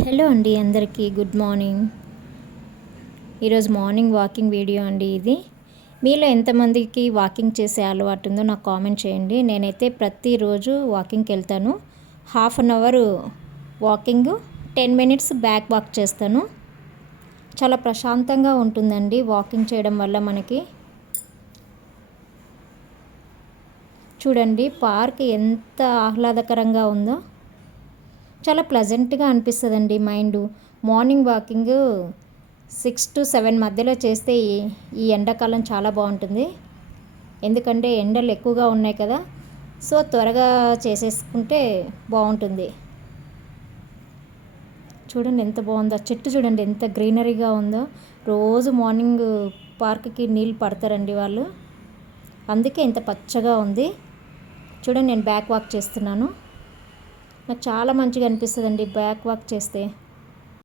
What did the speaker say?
Hello అండి, అందరికీ good morning. ఈరోజు మార్నింగ్ వాకింగ్ వీడియో అండి ఇది. మీలో ఎంతమందికి వాకింగ్ చేసే అలవాటు ఉందో నాకు కామెంట్ చేయండి. నేనైతే ప్రతిరోజు వాకింగ్కి వెళ్తాను. Half an hour walking, 10 minutes back walk చేస్తాను. చాలా ప్రశాంతంగా ఉంటుందండి వాకింగ్ చేయడం వల్ల మనకి. చూడండి పార్క్ ఎంత ఆహ్లాదకరంగా ఉందో. చాలా ప్లెజెంట్గా అనిపిస్తుందండి మైండ్. మార్నింగ్ వాకింగ్ 6 to 7 మధ్యలో చేస్తే ఈ ఎండాకాలం చాలా బాగుంటుంది. ఎందుకంటే ఎండలు ఎక్కువగా ఉన్నాయి కదా, సో త్వరగా చేసేసుకుంటే బాగుంటుంది. చూడండి ఎంత బాగుందో, చెట్టు చూడండి ఎంత గ్రీనరీగా ఉందో. రోజు మార్నింగ్ పార్క్కి నీళ్ళు పడతారండి వాళ్ళు, అందుకే ఇంత పచ్చగా ఉంది. చూడండి నేను బ్యాక్ వాక్ చేస్తున్నాను. నాకు చాలా మంచిగా అనిపిస్తుందండి బ్యాక్ వాక్ చేస్తే.